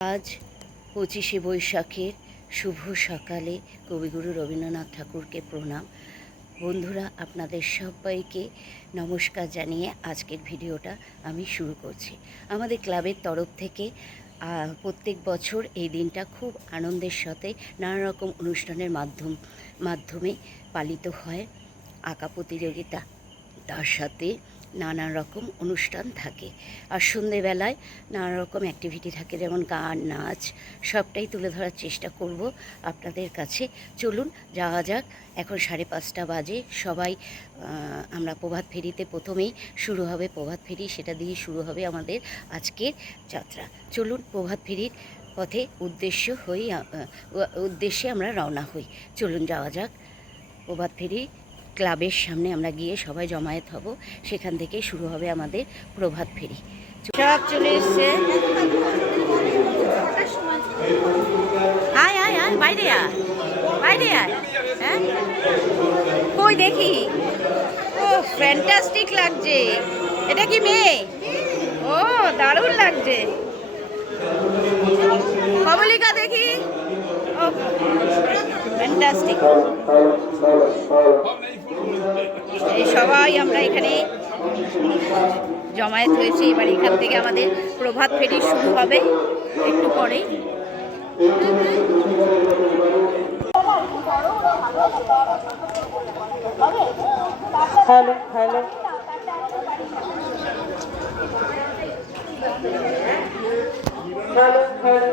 আজ পঁচিশে বৈশাখের শুভ সকালে কবিগুরু রবীন্দ্রনাথ ঠাকুরকে প্রণাম। বন্ধুরা, আপনাদের সবাইকে নমস্কার জানিয়ে আজকের ভিডিওটা আমি শুরু করছি। আমাদের ক্লাবের তরফ থেকে প্রত্যেক বছর এই দিনটা খুব আনন্দের সাথে নানা রকম অনুষ্ঠানের মাধ্যম, মাধ্যমে পালিত হয়। আঁকা প্রতিযোগিতা, তার সাথে নানা রকম অনুষ্ঠান থাকে। আর সন্ধেবেলায় নানা রকম অ্যাক্টিভিটি থাকে, যেমন গান, নাচ, সবটাই তুলে ধরার চেষ্টা করব আপনাদের কাছে। চলুন, যাওয়া যাক। এখন সাড়ে পাঁচটা বাজে। সবাই আমরা প্রভাত ফেরিতে প্রথমেই শুরু হবে। প্রভাত ফেরি, সেটা দিয়ে শুরু হবে আমাদের আজকের যাত্রা। চলুন, প্রভাত ফেরির পথে উদ্দেশ্য হই উদ্দেশ্যে আমরা রওনা হই। চলুন, যাওয়া যাক। প্রভাত ফেরি ক্লাবের সামনে আমরা গিয়ে সবাই জমায়েত হব। সেখান থেকে শুরু হবে আমাদের প্রভাত ফেরি। সব চলে এসছে। আয় আয় আয় বাইরে আয়। বাইরে আয়। হ্যাঁ? কই দেখি? ও ফ্যান্টাস্টিক লাগছে। এটা কি মেয়ে? ও দারুণ লাগছে। কমলিকা দেখি। ও ফ্যান্টাস্টিক সবাই আমরা এখানে জমায়েত হয়েছি। এবার এখান থেকে আমাদের প্রভাত ফেরি শুরু হবে একটু পরেই। Hello hello. Hello hello.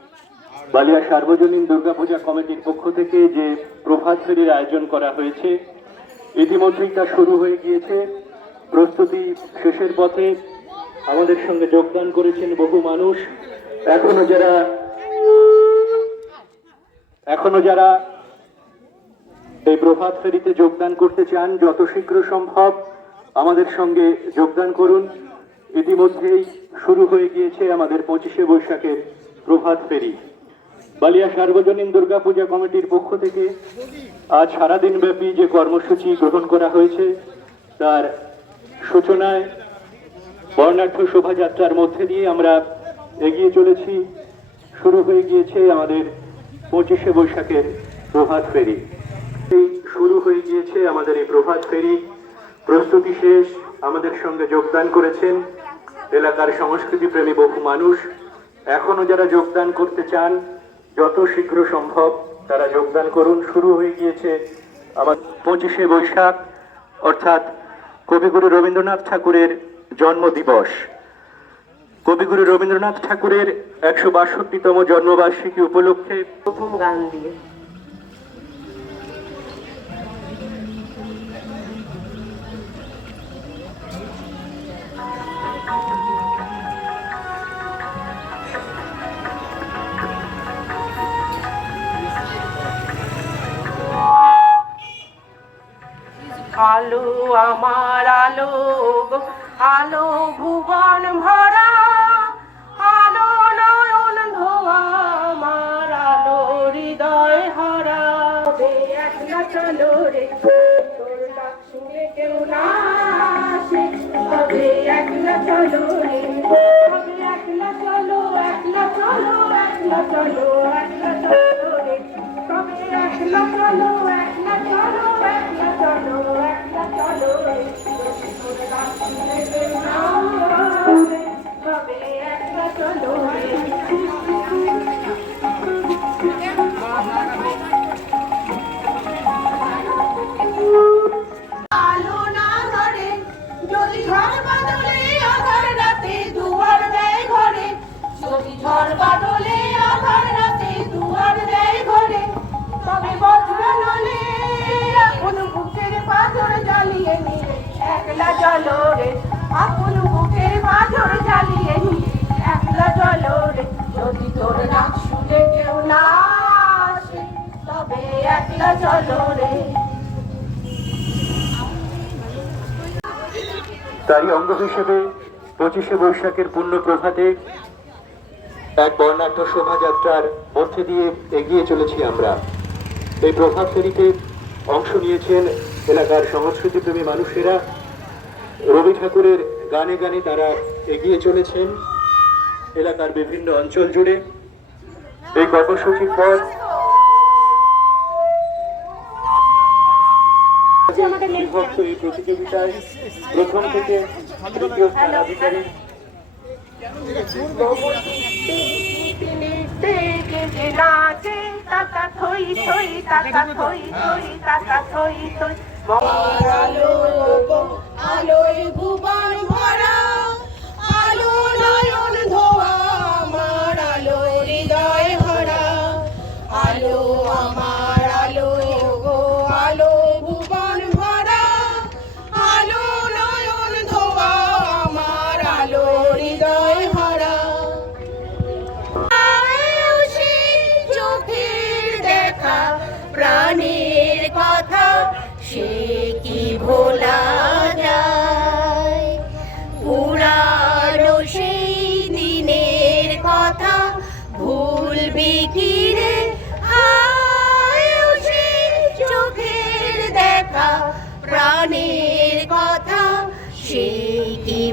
Balia সার্বজনীন দুর্গাপূজা কমিটির পক্ষ থেকে যে প্রভাত ফেরির আয়োজন করা হয়েছে, ইতিমধ্যেই তা শুরু হয়ে গিয়েছে। প্রস্তুতি শেষের পথে আমাদের সঙ্গে যোগদান করেছেন বহু মানুষ। এখনও যারা এখনও যারা এই প্রভাত ফেরিতে যোগদান করতে চান, যত শীঘ্র সম্ভব আমাদের সঙ্গে যোগদান করুন। ইতিমধ্যেই শুরু হয়ে গিয়েছে আমাদের পঁচিশে বৈশাখের প্রভাত ফেরি। বালিয়া সার্বজনীন দুর্গাপূজা কমিটির পক্ষ থেকে আজ সারাদিন ব্যাপী যে কর্মসূচি গ্রহণ করা হয়েছে, তার সূচনায় বর্ণাঢ্য শোভাযাত্রার মধ্যে দিয়ে আমরা এগিয়ে চলেছি। শুরু হয়ে গিয়েছে আমাদের পঁচিশে বৈশাখের প্রভাত ফেরি। শুরু হয়ে গিয়েছে আমাদের এই প্রভাত ফেরি। প্রস্তুতি শেষ, আমাদের সঙ্গে যোগদান করেছেন এলাকার সংস্কৃতি প্রেমী বহু মানুষ। এখনও যারা যোগদান করতে চান যত শীঘ্র সম্ভব তারা যোগদান করুন। শুরু হয়ে গিয়েছে আমার পঁচিশে বৈশাখ, অর্থাৎ কবিগুরু রবীন্দ্রনাথ ঠাকুরের জন্ম দিবস কবিগুরু রবীন্দ্রনাথ ঠাকুরের একশো বাষট্টিতম জন্মবার্ষিকী উপলক্ষে প্রথম গান দিয়ে। আমার আলো আলো ভুবন ভরা, আলো নয়ন ধোয়া, আমার আলো হৃদয় হরা। একলা চলো রে, তোর কেউ না একলা চলো রে একলা চলো একলা চলো একলা চলো একলা চলো রে। তবে একলা চলো Oh, একলা জলরে আপন বুকের জ্বালিয়ে একলা জলরে যদি তোর শুনে কেউ তবে একলা জলরে অঙ্গ হিসেবে পঁচিশে বৈশাখের পূর্ণ প্রভাতে এক বর্ণাঢ্য শোভাযাত্রার মধ্যে দিয়ে এগিয়ে চলেছি আমরা। এই প্রভাত ফেরিতে অংশ নিয়েছেন এলাকার সংস্কৃতিপ্রেমী মানুষেরা রবি ঠাকুরের গানে গানে তারা এগিয়ে চলেছেন। এলাকার বিভিন্ন অঞ্চল জুড়ে। এই কর্মসূচির পর বিভক্ত এই প্রতিযোগিতায় প্রথম থেকে তৃতীয় স্থান অধিকারী। নাচে তাতা থই থই তাতা থই থই তাতা থই থই। আলো আলোয় ভুবন ভরা।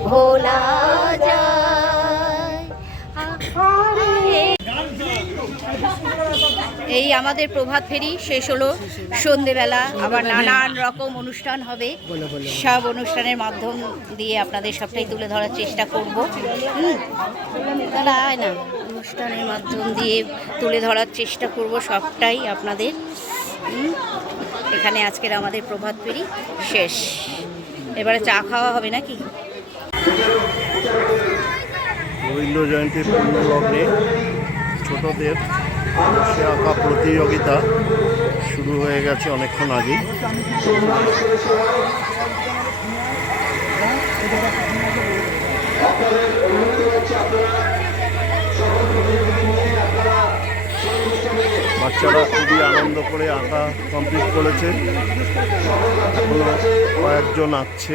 ভোলা যায়। এই আমাদের প্রভাত ফেরি শেষ হলো। সন্ধেবেলা আবার নানান রকম অনুষ্ঠান হবে। সব অনুষ্ঠানের মাধ্যম দিয়ে আপনাদের সবটাই তুলে ধরার চেষ্টা করব। না। অনুষ্ঠানের মাধ্যম দিয়ে তুলে ধরার চেষ্টা করব সবটাই আপনাদের। এখানে আজকের আমাদের প্রভাত ফেরি শেষ। এবারে চা খাওয়া হবে নাকি? রবীন্দ্র জয়ন্তীর পূর্ণলগ্নে ছোটদের সে আঁকা প্রতিযোগিতা শুরু হয়ে গেছে অনেকক্ষণ আগেই। বাচ্চারা খুবই আনন্দ করে আঁকা কমপ্লিট করেছে। কয়েকজন আঁকছে।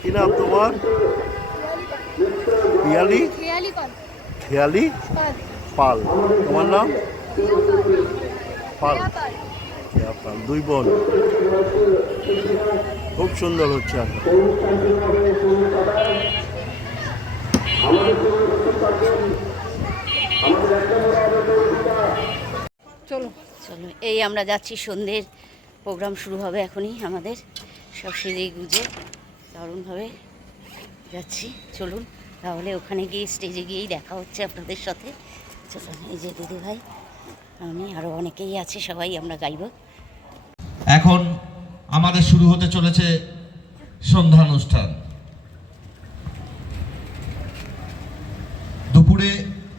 কি নাম তোমার? পিয়ালি খেয়ালি পাল। তোমার নাম? পাল। পাল। দুই বোন। খুব সুন্দর হচ্ছে আঁকা চলো এই আমরা যাচ্ছি সন্ধ্যের প্রোগ্রাম শুরু হবে এখনই আমাদের। সব সেজে গুজে দারুণভাবে যাচ্ছি। চলুন তাহলে ওখানে গিয়ে স্টেজে গিয়েই দেখা হচ্ছে আপনাদের সাথে। চলুন, এই যে দিদি ভাই, আমি আরও অনেকেই আছে, সবাই আমরা গাইব। এখন আমাদের শুরু হতে চলেছে সন্ধ্যানুষ্ঠান। দুপুরে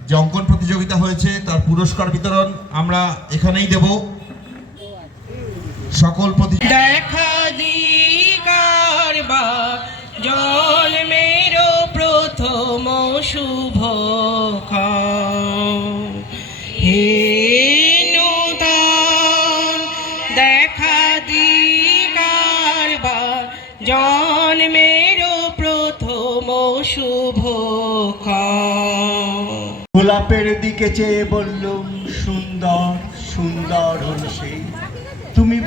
যে অঙ্কন প্রতিযোগিতা হয়েছে, তার পুরস্কার বিতরণ আমরা এখানেই দেব। সকল প্রতি দেখা দিকার বা জন্মের প্রথম শুভ হে নূতন দেখা দিকার বা জন্মের প্রথম শুভ গোলাপের দিকে চেয়ে বললুম সুন্দর সুন্দর হল সেই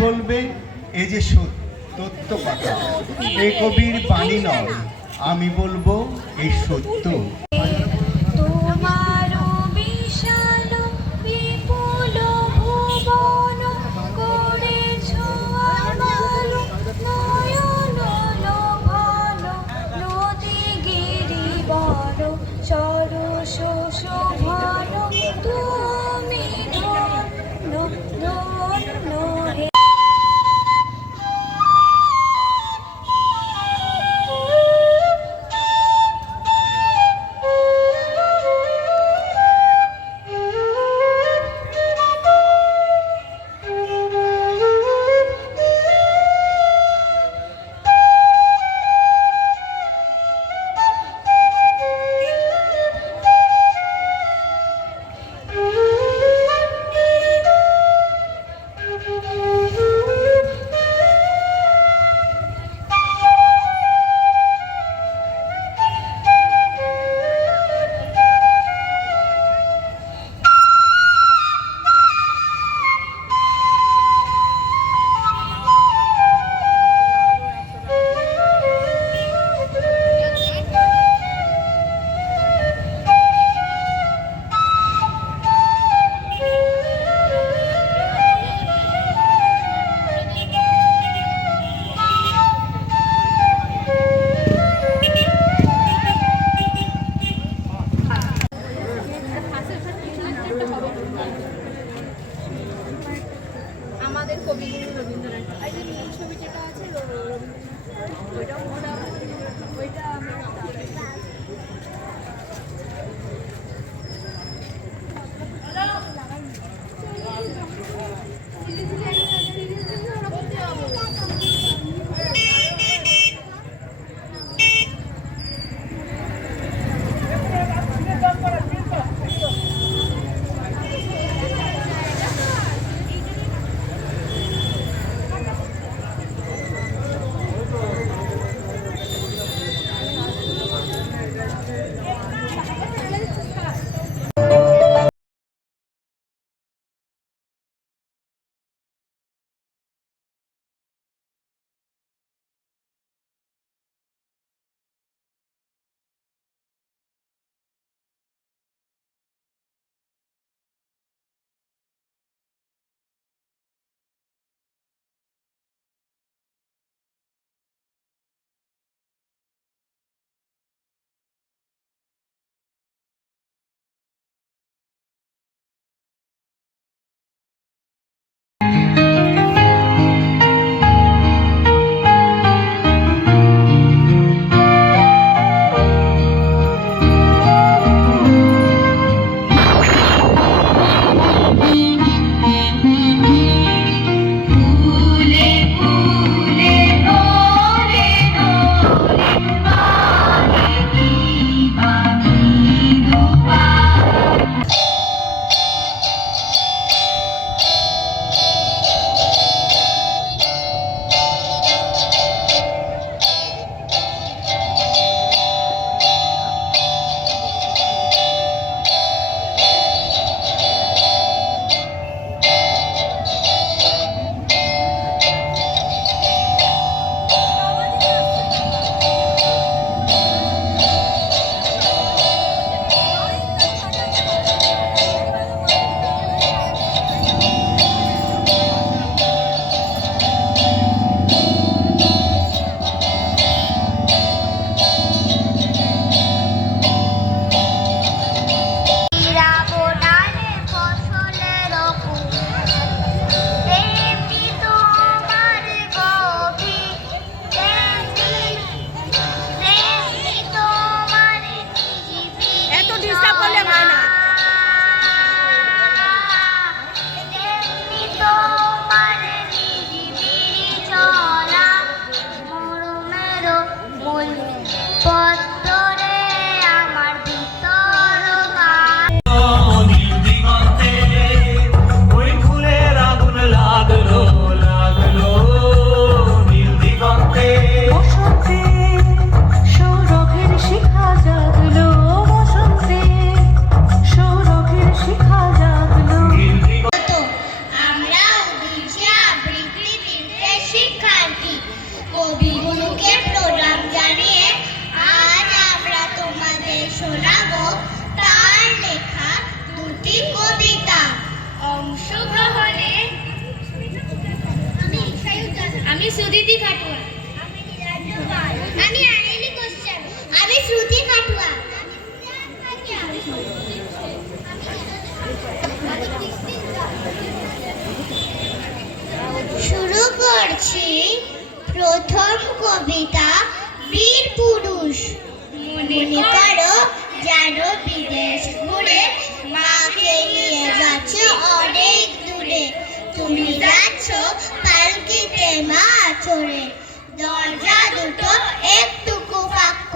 বলবে এ যে সত্য কথা। এ কবির বাণী নয়। আমি বলব এই সত্য।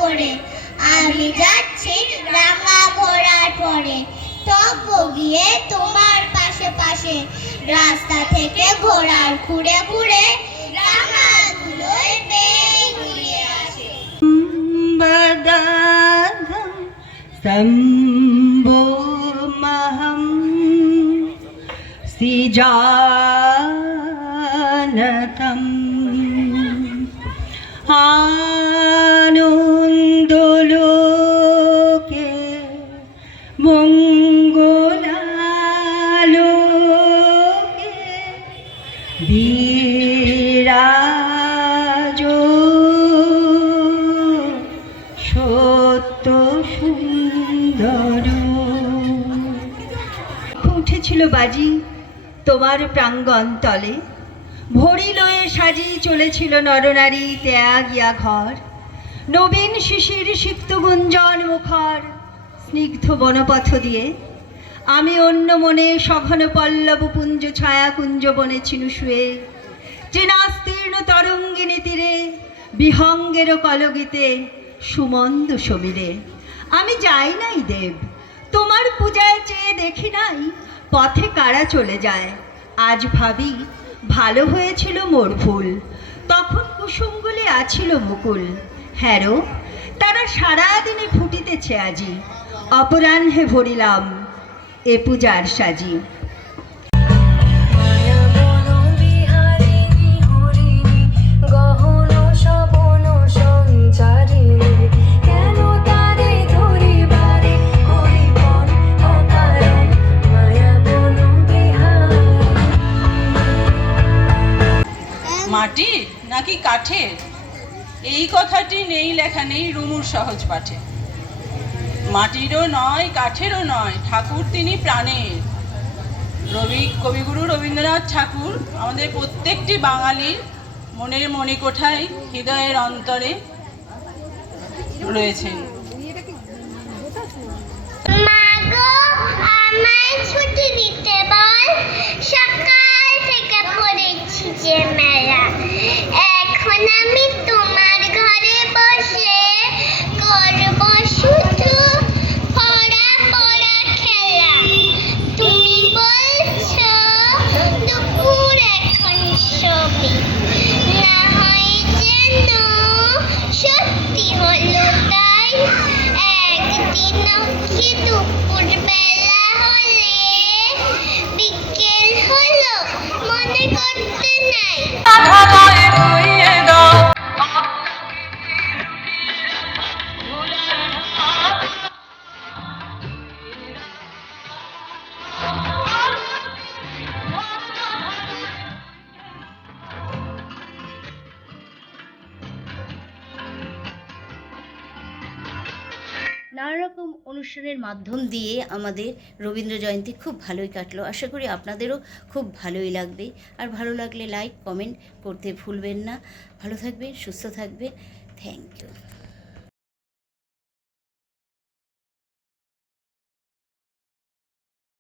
করে। আমি যাচ্ছি রাঙা ঘোড়ার পরে। টক বগিয়ে তোমার পাশে পাশে। রাস্তা থেকে ঘোড়ার ঘুরে ঘুরে রাঙা ধুলোয় বেয়ে ঘুরে শম্ভো মহম সিজানতম। তোমার প্রাঙ্গণ তলে। ভরি লয়ে সাজি চলেছিল নরনারী ত্যাগিয়া ঘর। নবীন শিশির সিক্ত গুঞ্জন মুখর স্নিগ্ধ বনপথ দিয়ে। আমি অন্য মনে সঘন পল্লব পুঞ্জ ছায়া কুঞ্জ বনে ছিনু শুয়ে। তৃণাস্তীর্ণ তরঙ্গিনী তীরে, বিহঙ্গের কলগিতে সুমন্দ সমীরে। আমি যাই নাই দেব, তোমার পূজায় চেয়ে দেখি নাই পথে কারা চলে যায়। আজ ভাবি, ভালো হয়েছিল মোর ভুল তখন কুসুমগুলি আছিল মুকুল। হ্যারো তারা সারাদিনে ফুটিতেছে আজি। অপরাহ্নে ভরিলাম এ পূজার সাজি। কাঠের এই কথাটি নেই লেখা নেই, রুমুর সহজ পাঠে। মাটিরও নয়, কাঠেরও নয়, ঠাকুর তিনি প্রাণের। রবি, কবিগুরু রবীন্দ্রনাথ ঠাকুর আমাদের প্রত্যেকটি বাঙালির মনের মণিকোঠায়, হৃদয়ের অন্তরে রয়েছেন। ছুটি দিতে বল, সকাল মাধ্যম দিয়ে আমাদের রবীন্দ্র জয়ন্তী খুব ভালোই কাটলো। আশা করি আপনাদেরও খুব ভালোই লাগবে। আর ভালো লাগলে লাইক কমেন্ট করতে ভুলবেন না। ভালো থাকবেন, সুস্থ থাকবেন। Thank you